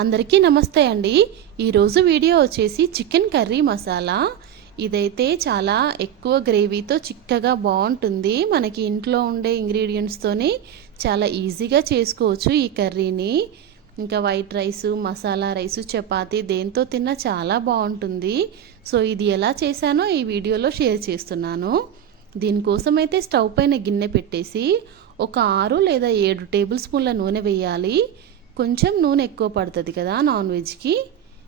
అందరికీ నమస్తే అండి. ఈరోజు వీడియో వచ్చేసి చికెన్ కర్రీ మసాలా. ఇదైతే చాలా ఎక్కువ గ్రేవీతో చిక్కగా బాగుంటుంది. మనకి ఇంట్లో ఉండే ఇంగ్రీడియంట్స్తోనే చాలా ఈజీగా చేసుకోవచ్చు ఈ కర్రీని. ఇంకా white rice, masala rice, chapati దేంతో తిన్నా చాలా బాగుంటుంది. సో ఇది ఎలా చేశానో ఈ వీడియోలో షేర్ చేస్తున్నాను. దీనికోసం అయితే స్టవ్ పైన గిన్నె పెట్టేసి ఒక 6 లేదా 7 టేబుల్ స్పూన్ల నూనె వేయాలి. కొంచెం నూనె ఎక్కువ పడుతుంది కదా నాన్ వెజ్కి.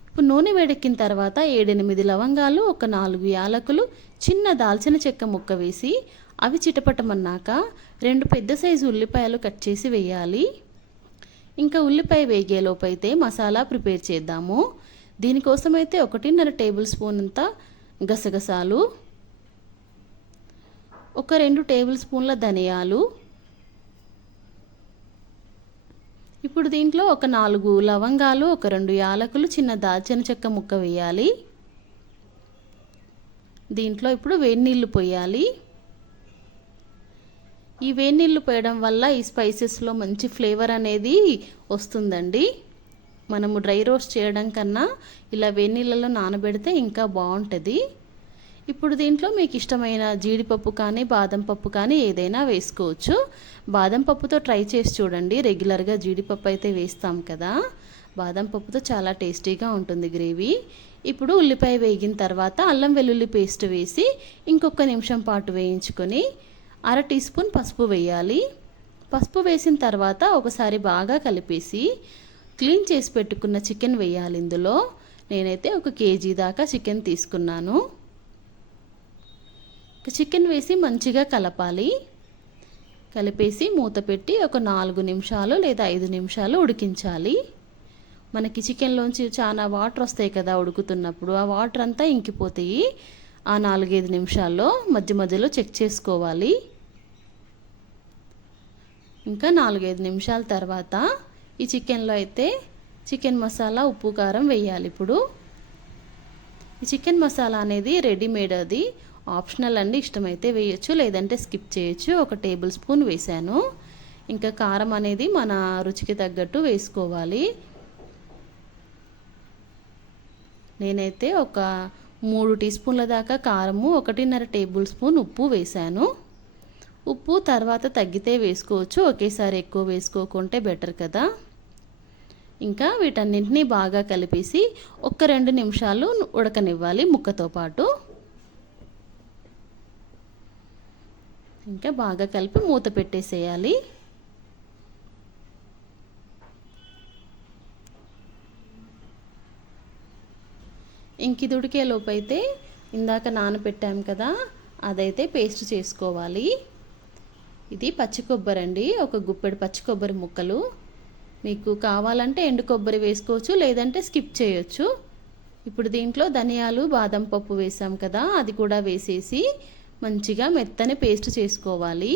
ఇప్పుడు నూనె వేడెక్కిన తర్వాత 7-8 లవంగాలు, ఒక 4 యాలకులు, చిన్న దాల్చిన చెక్క ముక్క వేసి అవి చిటపటమన్నాక 2 పెద్ద సైజు ఉల్లిపాయలు కట్ చేసి వేయాలి. ఇంకా ఉల్లిపాయ వేగేలోపు అయితే మసాలా ప్రిపేర్ చేద్దాము. దీనికోసం అయితే 1.5 టేబుల్ స్పూన్ అంత గసగసాలు, ఒక 2 టేబుల్ స్పూన్ల ధనియాలు, ఇప్పుడు దీంట్లో ఒక 4 లవంగాలు, ఒక 2 యాలకులు, చిన్న దాల్చిన చెక్క ముక్క వేయాలి. దీంట్లో ఇప్పుడు వేడి నీళ్ళు పోయాలి. ఈ వేడి నీళ్ళు పోయడం వల్ల ఈ స్పైసెస్లో మంచి ఫ్లేవర్ అనేది వస్తుందండి. మనము డ్రై రోస్ట్ చేయడం కన్నా ఇలా వేడి నీళ్ళలో నానబెడితే ఇంకా బాగుంటుంది. ఇప్పుడు దీంట్లో మీకు ఇష్టమైన జీడిపప్పు కానీ బాదం పప్పు కానీ ఏదైనా వేసుకోవచ్చు. బాదం పప్పుతో ట్రై చేసి చూడండి. రెగ్యులర్గా జీడిపప్పు అయితే వేస్తాం కదా, బాదం పప్పుతో చాలా టేస్టీగా ఉంటుంది గ్రేవీ. ఇప్పుడు ఉల్లిపాయ వేగిన తర్వాత అల్లం వెల్లుల్లి పేస్ట్ వేసి ఇంకొక నిమిషం పాటు వేయించుకొని 1/2 టీ స్పూన్ పసుపు వేయాలి. పసుపు వేసిన తర్వాత ఒకసారి బాగా కలిపేసి క్లీన్ చేసి పెట్టుకున్న చికెన్ వేయాలి. ఇందులో నేనైతే 1 కేజీ దాకా చికెన్ తీసుకున్నాను. చికెన్ వేసి మంచిగా కలపాలి. కలిపేసి మూత పెట్టి ఒక 4 నిమిషాలు లేదా 5 నిమిషాలు ఉడికించాలి. మనకి చికెన్లోంచి చాలా వాటర్ వస్తాయి కదా ఉడుకుతున్నప్పుడు, ఆ వాటర్ అంతా ఇంకిపోతాయి. ఆ 4-5 నిమిషాల్లో మధ్య మధ్యలో చెక్ చేసుకోవాలి. ఇంకా 4-5 నిమిషాల తర్వాత ఈ చికెన్లో అయితే చికెన్ మసాలా, ఉప్పు, కారం వేయాలి. ఇప్పుడు ఈ చికెన్ మసాలా అనేది రెడీమేడ్, అది ఆప్షనల్ అండి. ఇష్టమైతే వేయచ్చు, లేదంటే స్కిప్ చేయొచ్చు. 1 టేబుల్ స్పూన్ వేసాను. ఇంకా కారం అనేది మన రుచికి తగ్గట్టు వేసుకోవాలి. నేనైతే ఒక 3 టీ స్పూన్ల దాకా కారము, 1.5 టేబుల్ స్పూన్ ఉప్పు వేసాను. ఉప్పు తర్వాత తగ్గితే వేసుకోవచ్చు, ఒకేసారి ఎక్కువ వేసుకోకుంటే బెటర్ కదా. ఇంకా వీటన్నింటినీ బాగా కలిపేసి ఒక 2 నిమిషాలు ఉడకనివ్వాలి ముక్కతో పాటు. ఇంకా బాగా కలిపి మూత పెట్టేసేయాలి. ఇంక ఇది ఉడికేలోపు అయితే ఇందాక నానబెట్టాం కదా, అదైతే పేస్ట్ చేసుకోవాలి. ఇది పచ్చి కొబ్బరి అండి, ఒక గుప్పెడు పచ్చి కొబ్బరి ముక్కలు. మీకు కావాలంటే ఎండు కొబ్బరి వేసుకోవచ్చు, లేదంటే స్కిప్ చేయొచ్చు. ఇప్పుడు దీంట్లో ధనియాలు, బాదం పప్పు వేసాం కదా, అది కూడా వేసేసి మంచిగా మెత్తని పేస్ట్ చేసుకోవాలి.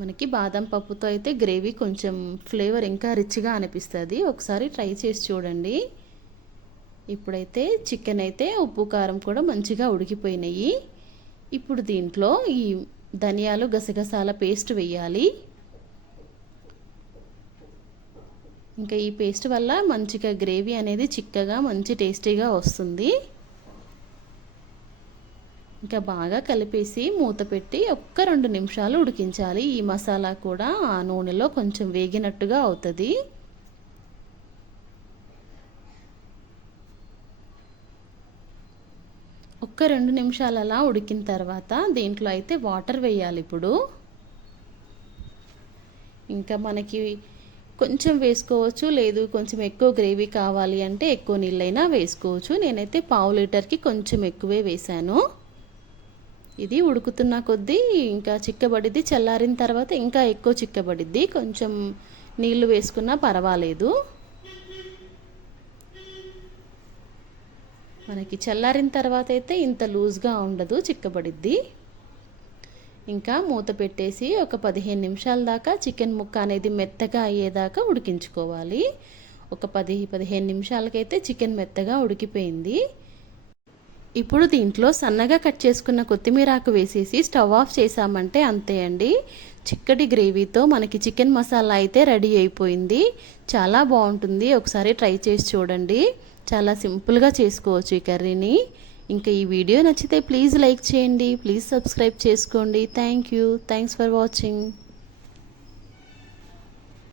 మనకి బాదం పప్పుతో అయితే గ్రేవీ కొంచెం ఫ్లేవర్ ఇంకా రిచ్గా అనిపిస్తుంది. ఒకసారి ట్రై చేసి చూడండి. ఇప్పుడైతే చికెన్ అయితే ఉప్పు కారం కూడా మంచిగా ఉడికిపోయినాయి. ఇప్పుడు దీంట్లో ఈ ధనియాలు, గసగసాల పేస్ట్ వేయాలి. ఇంకా ఈ పేస్ట్ వల్ల మంచిగా గ్రేవీ అనేది చిక్కగా మంచి టేస్టీగా వస్తుంది. ఇంకా బాగా కలిపేసి మూత పెట్టి ఒక్క 2 నిమిషాలు ఉడికించాలి. ఈ మసాలా కూడా ఆ నూనెలో కొంచెం వేగినట్టుగా అవుతుంది. ఒక్క 2 నిమిషాలు అలా ఉడికిన తర్వాత దీంట్లో అయితే వాటర్ వేయాలి. ఇప్పుడు ఇంకా మనకి కొంచెం వేసుకోవచ్చు, లేదు కొంచెం ఎక్కువ గ్రేవీ కావాలి అంటే ఎక్కువ నీళ్ళైనా వేసుకోవచ్చు. నేనైతే 1/2 లీటర్కి కొంచెం ఎక్కువే వేశాను. ఇది ఉడుకుతున్న కొద్దీ ఇంకా చిక్కబడిద్ది. చల్లారిన తర్వాత ఇంకా ఎక్కువ చిక్కబడిద్ది. కొంచెం నీళ్లు వేసుకున్నా పర్వాలేదు. మనకి చల్లారిన తర్వాత అయితే ఇంత లూజ్గా ఉండదు, చిక్కబడిద్ది. ఇంకా మూత పెట్టేసి ఒక 15 నిమిషాల దాకా చికెన్ ముక్క అనేది మెత్తగా అయ్యేదాకా ఉడికించుకోవాలి. ఒక 10-15 నిమిషాలకైతే చికెన్ మెత్తగా ఉడికిపోయింది. ఇప్పుడు దీంట్లో సన్నగా కట్ చేసుకున్న కొత్తిమీర ఆకు వేసేసి స్టవ్ ఆఫ్ చేసామంటే అంతే అండి. చిక్కటి గ్రేవీతో మనకి చికెన్ మసాలా అయితే రెడీ అయిపోయింది. చాలా బాగుంటుంది, ఒకసారి ట్రై చేసి చూడండి. చాలా సింపుల్గా చేసుకోవచ్చు ఈ కర్రీని. ఇంకా ఈ వీడియో నచ్చితే ప్లీజ్ లైక్ చేయండి, ప్లీజ్ సబ్స్క్రైబ్ చేసుకోండి. Thanks for watching.